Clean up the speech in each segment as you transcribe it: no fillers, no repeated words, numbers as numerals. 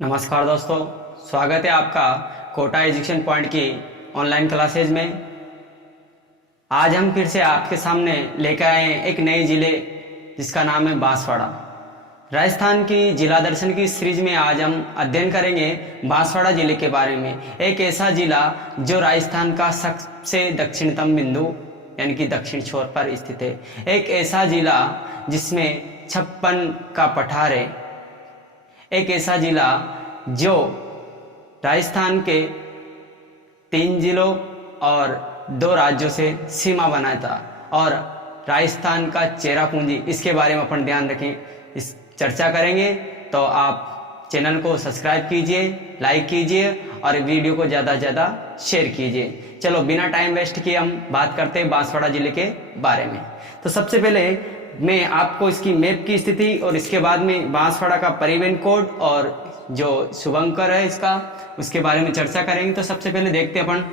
नमस्कार दोस्तों, स्वागत है आपका कोटा एजुकेशन पॉइंट की ऑनलाइन क्लासेज में। आज हम फिर से आपके सामने लेकर आए हैं एक नए ज़िले जिसका नाम है बांसवाड़ा। राजस्थान की जिला दर्शन की सीरीज में आज हम अध्ययन करेंगे बांसवाड़ा जिले के बारे में। एक ऐसा जिला जो राजस्थान का सबसे दक्षिणतम बिंदु यानी कि दक्षिण छोर पर स्थित है। एक ऐसा जिला जिसमें 56 का पठार है। एक ऐसा जिला जो राजस्थान के 3 जिलों और 2 राज्यों से सीमा बनाता और राजस्थान का चेरापूंजी, इसके बारे में अपन ध्यान रखें, इस चर्चा करेंगे। तो आप चैनल को सब्सक्राइब कीजिए, लाइक कीजिए और वीडियो को ज़्यादा से ज़्यादा शेयर कीजिए। चलो बिना टाइम वेस्ट किए हम बात करते हैं बांसवाड़ा जिले के बारे में। तो सबसे पहले मैं आपको इसकी मैप की स्थिति और इसके बाद में बांसवाड़ा का परिवहन कोड और जो शुभंकर है इसका, उसके बारे में चर्चा करेंगे। तो सबसे पहले देखते हैं अपन,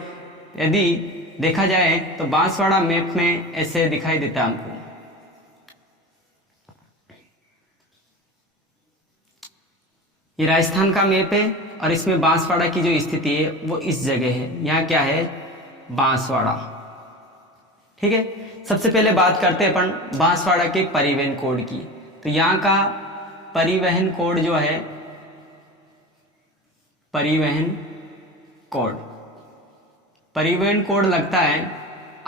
यदि देखा जाए तो बांसवाड़ा मैप में ऐसे दिखाई देता है हमको। ये राजस्थान का मैप है और इसमें बांसवाड़ा की जो स्थिति है वो इस जगह है। यहाँ क्या है? बांसवाड़ा। ठीक है, सबसे पहले बात करते हैं अपन बांसवाड़ा के परिवहन कोड की। तो यहाँ का परिवहन कोड जो है, परिवहन कोड लगता है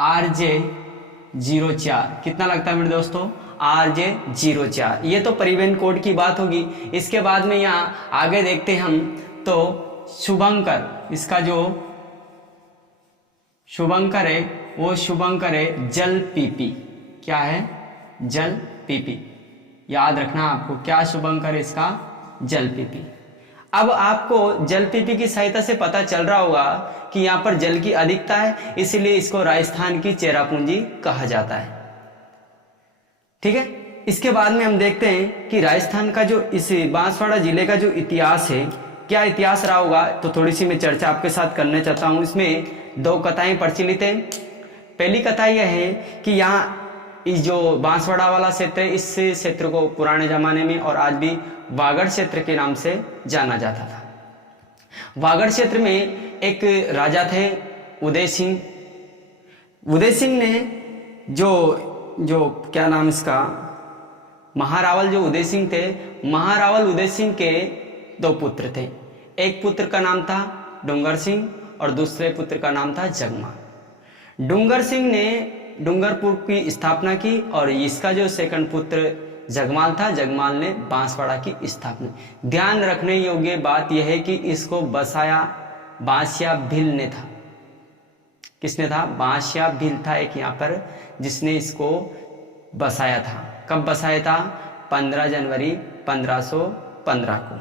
RJ04। कितना लगता है मेरे दोस्तों? RJ04। ये तो परिवहन कोड की बात होगी। इसके बाद में यहाँ आगे देखते हैं हम, तो शुभंकर, इसका जो शुभंकर है वो शुभंकर है जल पीपी। क्या है? जल पीपी। याद रखना आपको, क्या शुभंकर है इसका? जल पीपी। अब आपको जल पीपी की सहायता से पता चल रहा होगा कि यहाँ पर जल की अधिकता है, इसलिए इसको राजस्थान की चेरापूंजी कहा जाता है। ठीक है, इसके बाद में हम देखते हैं कि राजस्थान का जो इस बांसवाड़ा जिले का जो इतिहास है, क्या इतिहास रहा होगा, तो थोड़ी सी मैं चर्चा आपके साथ करना चाहता हूँ। इसमें 2 कथाएं प्रचलित हैं। पहली कथा यह है कि यहाँ इस जो बांसवाड़ा वाला क्षेत्र है, इस क्षेत्र को पुराने जमाने में और आज भी वागड़ क्षेत्र के नाम से जाना जाता था। वागड़ क्षेत्र में एक राजा थे उदय सिंह। उदय सिंह ने जो क्या नाम इसका, महारावल जो उदय सिंह थे, महारावल उदय सिंह के 2 पुत्र थे। एक पुत्र का नाम था डूंगर सिंह और दूसरे पुत्र का नाम था जगमाल। डूंगर सिंह ने डूंगरपुर की स्थापना की और इसका जो सेकंड पुत्र जगमाल था, जगमाल ने बांसवाड़ा की स्थापना। ध्यान रखने योग्य बात यह है कि इसको बसाया बांसिया भील ने था। किसने था? बांसिया भील था एक यहाँ पर, जिसने इसको बसाया था। कब बसाया था? 15 जनवरी 1515 को।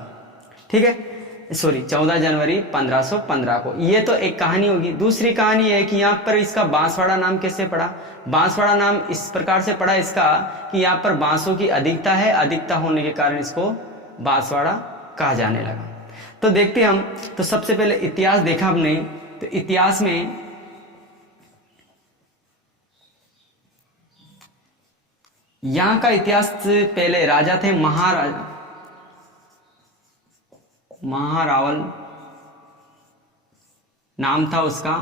ठीक है, सॉरी 14 जनवरी 1515 को। ये तो एक कहानी होगी। दूसरी कहानी है कि यहाँ पर इसका बांसवाड़ा नाम कैसे पड़ा। बांसवाड़ा नाम इस प्रकार से पड़ा इसका कि यहाँ पर बांसों की अधिकता है, अधिकता होने के कारण इसको बांसवाड़ा कहा जाने लगा। तो देखते हैं हम, तो सबसे पहले इतिहास देखा हमने। तो इतिहास में यहाँ का इतिहास, पहले राजा थे महारावल, नाम था उसका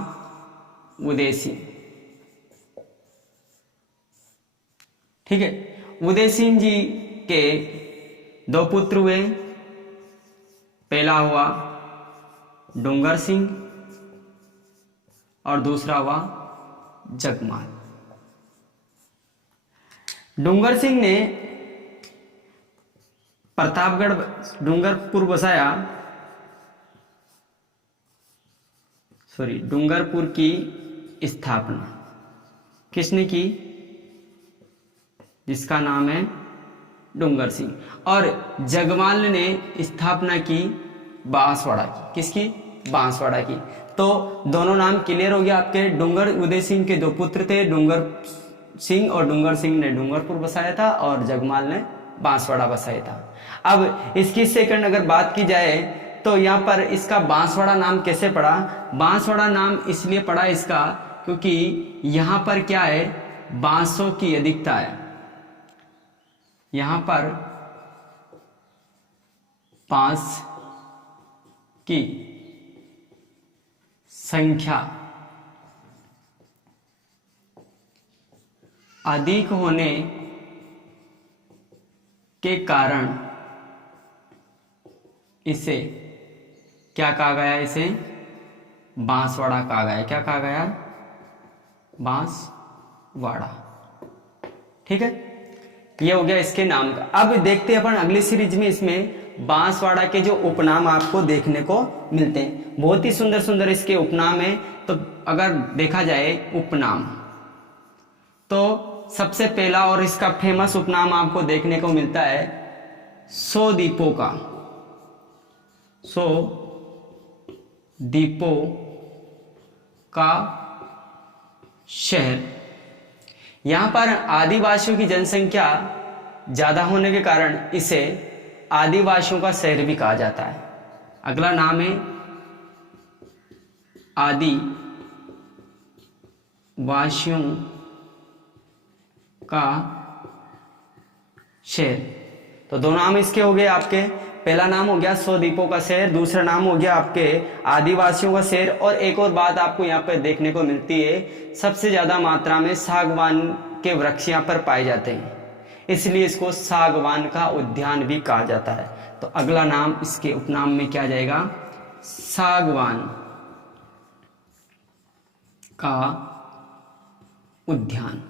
उदय सिंह। ठीक है, उदय सिंह जी के 2 पुत्र हुए। पहला हुआ डूंगर सिंह और दूसरा हुआ जगमाल। डूंगर सिंह ने प्रतापगढ़ डूंगरपुर बसाया, डूंगरपुर की स्थापना किसने की? जिसका नाम है डूंगर सिंह। और जगमाल ने स्थापना की बांसवाड़ा की। किसकी? बांसवाड़ा की। तो दोनों नाम क्लियर हो गया आपके। डूंगर उदय सिंह के 2 पुत्र थे, डूंगर सिंह, और डूंगर सिंह ने डूंगरपुर बसाया था और जगमाल ने बांसवाड़ा बसाया था। अब इसकी सेकंड अगर बात की जाए तो यहाँ पर इसका बांसवाड़ा नाम कैसे पड़ा? बांसवाड़ा नाम इसलिए पड़ा इसका क्योंकि यहाँ पर क्या है? बांसों की अधिकता है। यहाँ पर 5 की संख्या अधिक होने के कारण इसे क्या कहा गया, इसे बांसवाड़ा कहा गया। क्या कहा गया, बांसवाड़ा। ठीक है, ये हो गया इसके नाम का। अब देखते हैं अपन अगली सीरीज में, इसमें बांसवाड़ा के जो उपनाम आपको देखने को मिलते हैं, बहुत ही सुंदर सुंदर इसके उपनाम है। तो अगर देखा जाए उपनाम, तो सबसे पहला और इसका फेमस उपनाम आपको देखने को मिलता है 100 दीपों का, 100 दीपों का शहर। यहां पर आदिवासियों की जनसंख्या ज्यादा होने के कारण इसे आदिवासियों का शहर भी कहा जाता है। अगला नाम है आदिवासियों का शहर। तो दो नाम इसके हो गए आपके, पहला नाम हो गया 100 दीपों का शहर, दूसरा नाम हो गया आपके आदिवासियों का शहर। और एक और बात आपको यहाँ पर देखने को मिलती है, सबसे ज्यादा मात्रा में सागवान के वृक्ष यहाँ पर पाए जाते हैं, इसलिए इसको सागवान का उद्यान भी कहा जाता है। तो अगला नाम इसके उपनाम में क्या जाएगा, सागवान का उद्यान।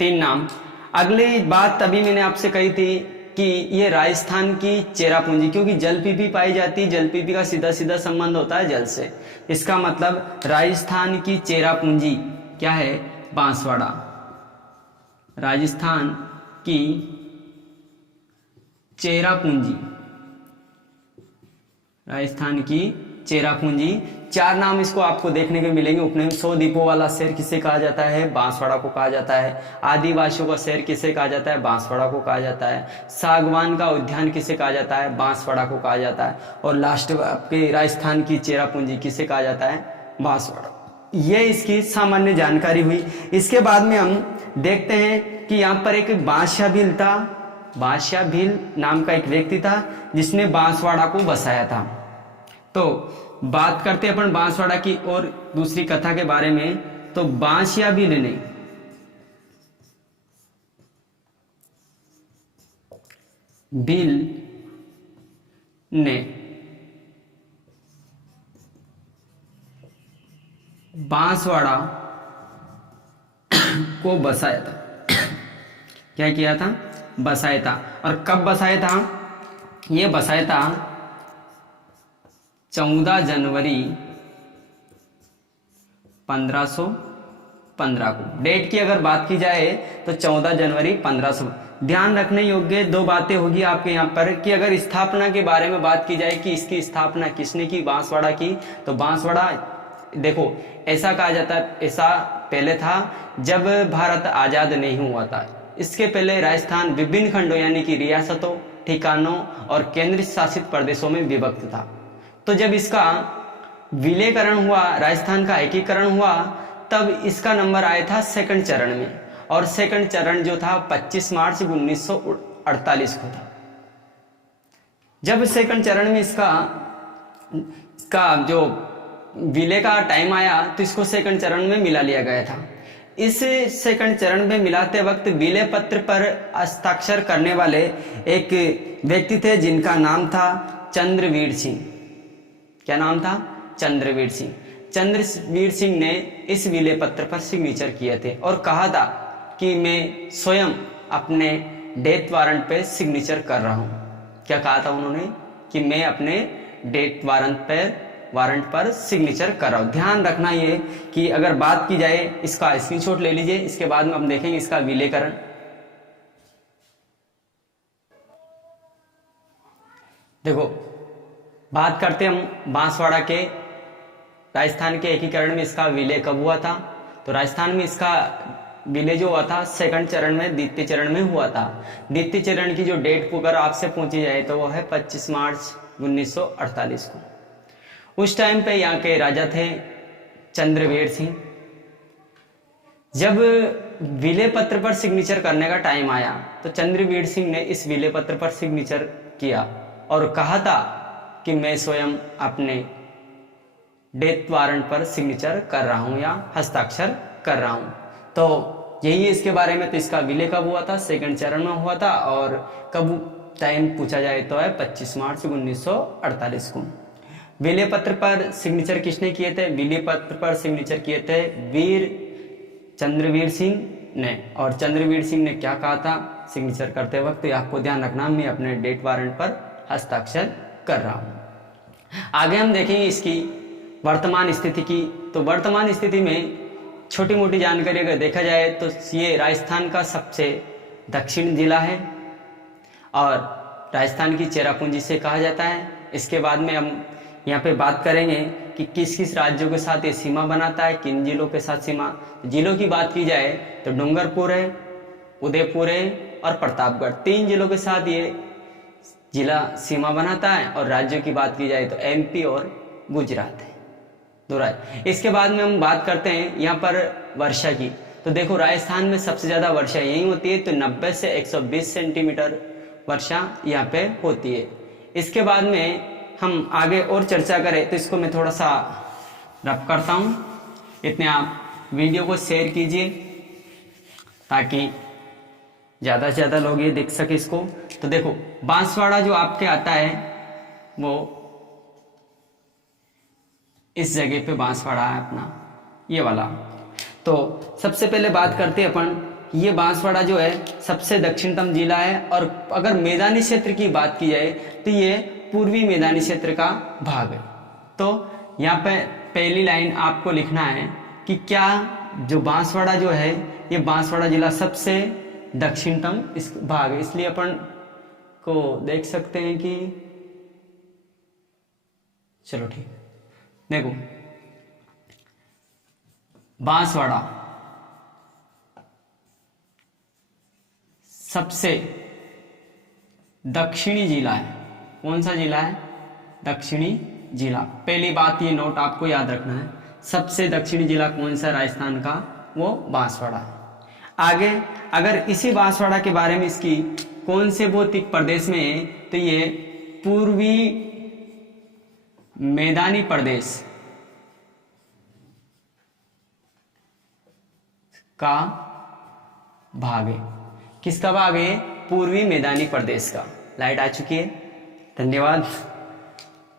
3 नाम। अगली बात तभी मैंने आपसे कही थी कि ये राजस्थान की चेरापूंजी, क्योंकि जलपीपी पाई जाती है, जलपीपी का सीधा सीधा संबंध होता है जल से, इसका मतलब राजस्थान की चेरापूंजी क्या है, बांसवाड़ा। राजस्थान की चेरापूंजी, राजस्थान की चेरापूंजी। 4 नाम इसको आपको देखने को मिलेंगे उपनाम। 100 दीपों वाला शहर किसे कहा जाता है, बांसवाड़ा को कहा जाता है। आदिवासियों का शहर किसे कहा जाता है, बांसवाड़ा को कहा जाता है। सागवान का उद्यान किसे कहा जाता है, बांसवाड़ा को कहा जाता है। और लास्ट आपके राजस्थान की चेरापूंजी किसे कहा जाता है, बांसवाड़ा। ये इसकी सामान्य जानकारी हुई। इसके बाद में हम देखते हैं कि यहाँ पर एक बादशाह भील था, बादशाह भील नाम का एक व्यक्ति था जिसने बांसवाड़ा को बसाया था। तो बात करते हैं अपन बांसवाड़ा की और दूसरी कथा के बारे में। तो बादशाह भील ने बांसवाड़ा को बसाया था। क्या किया था, बसाया था। और कब बसाया था, ये बसाया था 14 जनवरी 1515 को। डेट की अगर बात की जाए तो 14 जनवरी 1500। ध्यान रखने योग्य 2 बातें होगी आपके यहाँ पर कि अगर स्थापना के बारे में बात की जाए कि इसकी स्थापना किसने की, बांसवाड़ा की, तो बांसवाड़ा देखो ऐसा कहा जाता है, ऐसा पहले था जब भारत आजाद नहीं हुआ था। इसके पहले राजस्थान विभिन्न खंडों यानी कि रियासतों, ठिकानों और केंद्र शासित प्रदेशों में विभक्त था। तो जब इसका विलयकरण हुआ, राजस्थान का एकीकरण हुआ, तब इसका नंबर आया था 2nd चरण में। और 2nd चरण जो था 25 मार्च 1948 को था। जब 2nd चरण में इसका जो विलय का टाइम आया तो इसको 2nd चरण में मिला लिया गया था। इस 2nd चरण में मिलाते वक्त विलय पत्र पर हस्ताक्षर करने वाले एक व्यक्ति थे जिनका नाम था चंद्रवीर सिंह। क्या नाम था, चंद्रवीर सिंह। चंद्रवीर सिंह ने इस विलय पत्र पर सिग्नेचर किए थे और कहा था कि मैं स्वयं अपने डेथ वारंट पे सिग्नेचर कर रहा हूं। क्या कहा था उन्होंने कि मैं अपने डेथ वारंट पर सिग्नेचर कर रहा हूं। ध्यान रखना ये कि अगर बात की जाए, इसका स्क्रीनशॉट ले लीजिए, इसके बाद में हम देखेंगे इसका विलयकरण। देखो बात करते हैं हम बांसवाड़ा के, राजस्थान के एकीकरण में इसका विलय कब हुआ था। तो राजस्थान में इसका विलय जो हुआ था 2nd चरण में, द्वितीय चरण में हुआ था। द्वितीय चरण की जो डेट अगर आपसे पूछी जाए तो वो है 25 मार्च 1948 को। उस टाइम पे यहाँ के राजा थे चंद्रवीर सिंह। जब विलय पत्र पर सिग्नेचर करने का टाइम आया तो चंद्रवीर सिंह ने इस विलय पत्र पर सिग्नेचर किया और कहा था कि मैं स्वयं अपने डेथ वारंट पर सिग्नेचर कर रहा हूं या हस्ताक्षर कर रहा हूं। तो यही है इसके बारे में। तो इसका विलय कब हुआ था? सेकंड चरण में हुआ था। और कब टाइम पूछा जाए तो है 25 मार्च 1948 को। विलय पत्र पर सिग्नेचर किसने किए थे? विलय पत्र पर सिग्नेचर किए थे वीर चंद्रवीर सिंह ने। और चंद्रवीर सिंह ने क्या कहा था सिग्नेचर करते वक्त? तो आपको ध्यान रखना, मैं अपने डेथ वारंट पर हस्ताक्षर कर रहा हूं। आगे हम देखेंगे इसकी वर्तमान स्थिति की। तो वर्तमान स्थिति में छोटी मोटी जानकारी अगर देखा जाए तो ये राजस्थान का सबसे दक्षिण जिला है और राजस्थान की चेरापूंजी से कहा जाता है। इसके बाद में हम यहाँ पे बात करेंगे कि किस किस राज्यों के साथ ये सीमा बनाता है, किन जिलों के साथ सीमा। जिलों की बात की जाए तो डूंगरपुर है, उदयपुर है और प्रतापगढ़, 3 जिलों के साथ ये जिला सीमा बनाता है। और राज्यों की बात की जाए तो एमपी और गुजरात है, 2 राज्य। इसके बाद में हम बात करते हैं यहाँ पर वर्षा की। तो देखो राजस्थान में सबसे ज्यादा वर्षा यही होती है, तो 90 से 120 सेंटीमीटर वर्षा यहाँ पे होती है। इसके बाद में हम आगे और चर्चा करें तो इसको मैं थोड़ा सा रब करता हूँ। इतने आप वीडियो को शेयर कीजिए ताकि ज़्यादा से ज़्यादा लोग ये देख सके इसको। तो देखो बांसवाड़ा जो आपके आता है वो इस जगह पे बांसवाड़ा है अपना, ये वाला। तो सबसे पहले बात करते हैं अपन, ये बांसवाड़ा जो है सबसे दक्षिणतम जिला है। और अगर मैदानी क्षेत्र की बात की जाए तो ये पूर्वी मैदानी क्षेत्र का भाग है। तो यहाँ पे पहली लाइन आपको लिखना है कि क्या जो बांसवाड़ा जो है ये बांसवाड़ा जिला सबसे दक्षिणतम इस भाग है। इसलिए अपन को देख सकते हैं कि चलो ठीक, देखो बांसवाड़ा सबसे दक्षिणी जिला है। कौन सा जिला है? दक्षिणी जिला। पहली बात ये नोट आपको याद रखना है, सबसे दक्षिणी जिला कौन सा राजस्थान का? वो बांसवाड़ा है। आगे अगर इसी बांसवाड़ा के बारे में इसकी कौन से भौतिक प्रदेश में है तो ये पूर्वी मैदानी प्रदेश का भाग है। किसका भाग है? पूर्वी मैदानी प्रदेश का। लाइट आ चुकी है, धन्यवाद।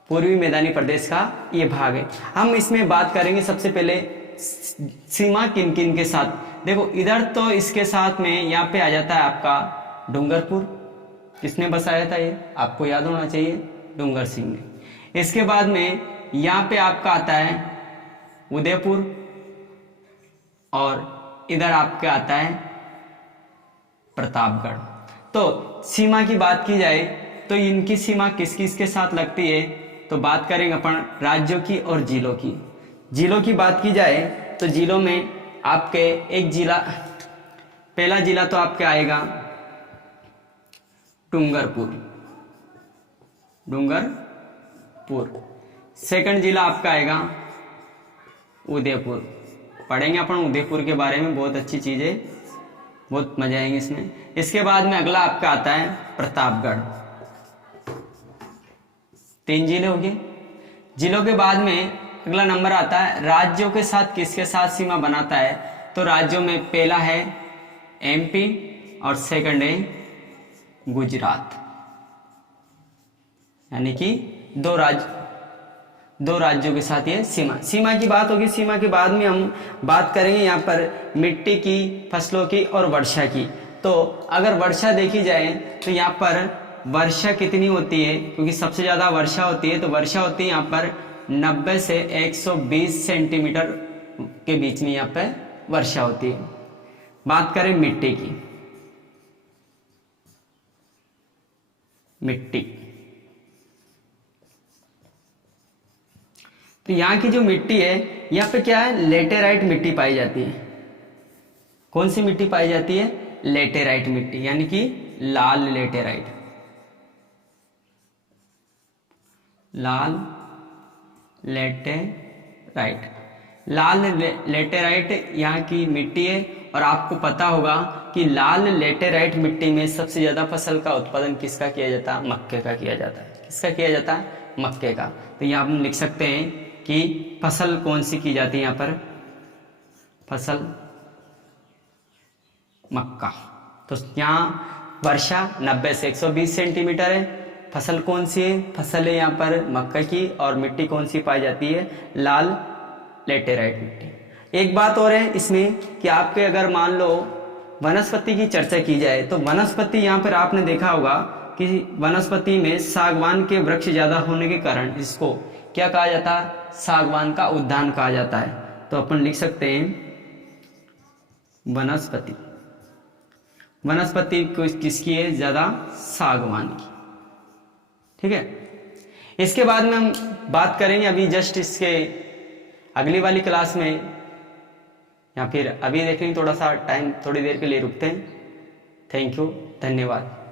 पूर्वी मैदानी प्रदेश का ये भाग है। हम इसमें बात करेंगे सबसे पहले सीमा किन किन के साथ। देखो इधर तो इसके साथ में यहाँ पे आ जाता है आपका डूंगरपुर। किसने बसाया था ये? आपको याद होना चाहिए, डूंगर सिंह ने। इसके बाद में यहाँ पे आपका आता है उदयपुर और इधर आपका आता है प्रतापगढ़। तो सीमा की बात की जाए तो इनकी सीमा किस किस के साथ लगती है तो बात करेंगे अपन राज्यों की और जिलों की। जिलों की बात की जाए तो जिलों में आपके एक जिला, पहला जिला तो आपके आएगा डूंगरपुर, सेकंड जिला आपका आएगा उदयपुर। पढ़ेंगे अपन उदयपुर के बारे में, बहुत अच्छी चीज है, बहुत मजा आएंगे इसमें। इसके बाद में अगला आपका आता है प्रतापगढ़। 3 जिले हो गए। जिलों के बाद में अगला नंबर आता है राज्यों के साथ किसके साथ सीमा बनाता है। तो राज्यों में पहला है एमपी और सेकंड है गुजरात, यानी कि 2 राज्यों के साथ ये सीमा की बात होगी। सीमा के बाद में हम बात करेंगे यहाँ पर मिट्टी की, फसलों की और वर्षा की। तो अगर वर्षा देखी जाए तो यहाँ पर वर्षा कितनी होती है, क्योंकि सबसे ज्यादा वर्षा होती है, तो वर्षा होती है यहाँ पर 90 से 120 सेंटीमीटर के बीच में यहाँ पे वर्षा होती है। बात करें मिट्टी की, मिट्टी तो यहाँ की जो मिट्टी है यहाँ पे क्या है, लेटेराइट मिट्टी पाई जाती है। कौन सी मिट्टी पाई जाती है? लेटेराइट मिट्टी, यानी कि लाल लेटेराइट। लाल लेटेराइट यहाँ की मिट्टी है। और आपको पता होगा कि लाल लेटेराइट मिट्टी में सबसे ज्यादा फसल का उत्पादन किसका किया जाता है? मक्के का किया जाता है। किसका किया जाता है? मक्के का। तो यहाँ हम लिख सकते हैं कि फसल कौन सी की जाती है, यहाँ पर फसल मक्का। तो यहाँ वर्षा 90 से 120 सेंटीमीटर है। फसल कौन सी है, फसल है यहाँ पर मक्का की, और मिट्टी कौन सी पाई जाती है, लाल लेटेराइट मिट्टी। एक बात और है इसमें कि आपके अगर मान लो वनस्पति की चर्चा की जाए तो वनस्पति, यहाँ पर आपने देखा होगा कि वनस्पति में सागवान के वृक्ष ज्यादा होने के कारण इसको क्या कहा जाता है, सागवान का उद्यान कहा जाता है। तो अपन लिख सकते हैं वनस्पति, वनस्पति किसकी है, ज्यादा सागवान की। ठीक है, इसके बाद में हम बात करेंगे अभी जस्ट इसके अगली वाली क्लास में, या फिर अभी देखेंगे, थोड़ा सा टाइम थोड़ी देर के लिए रुकते हैं। थैंक यू, धन्यवाद।